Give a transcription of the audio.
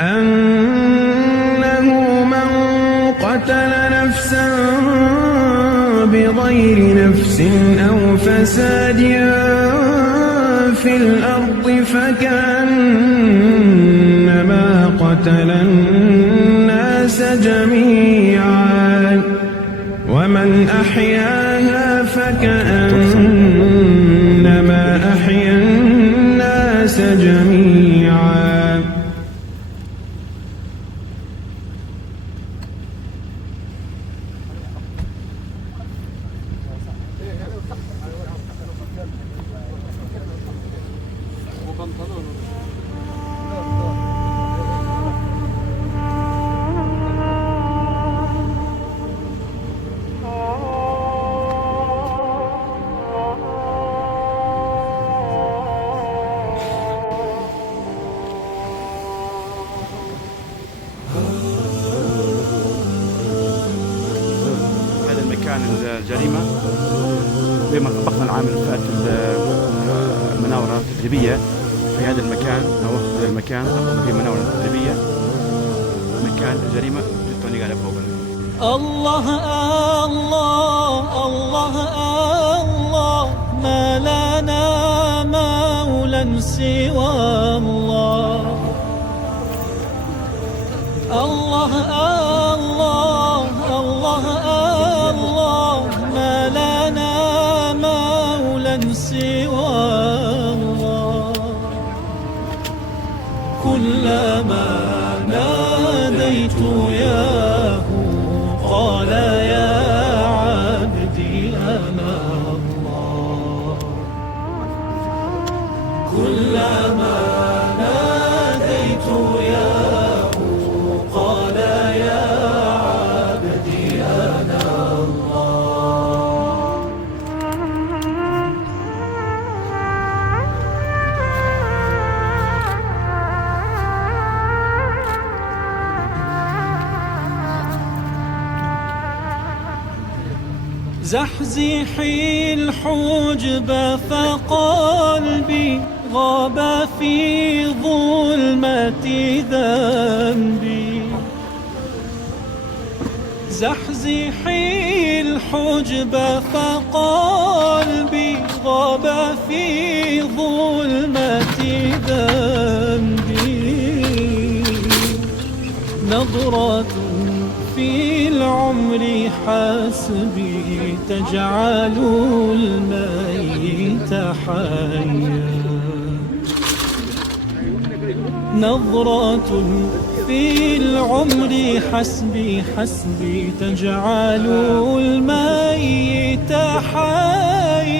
أنه من قتل نفسا بغير نفس أو فساد في الأرض فكأنما قتل الناس جميعا ومن أحياها فكأنما أحيا الناس جميعا. هذا المكان الجريمة بما طبقنا العام اللي فات المناورة التدريبية في هذا المكان أو هذا المكان طبقنا فيه مناورة تدريبية. مكان الجريمة جبتوني قاعد فوق. الله الله الله الله ما لنا مولى سوى الله. الله الله الله الله ما لنا مولى سوى الله. كلما ناديت ياه قال يا عبدي أنا الله. كلما ناديت ياه قال يا عبدي أنا الله. زحزحي الحجب فقلبي غاب في ظلمة ذنبي. زحزحي الحجب فقلبي غاب في ظلمة ذنبي. نظرة في العمر حسبي تجعل الميت حيا. نظرة في العمر حسبي تجعل الميت حيا.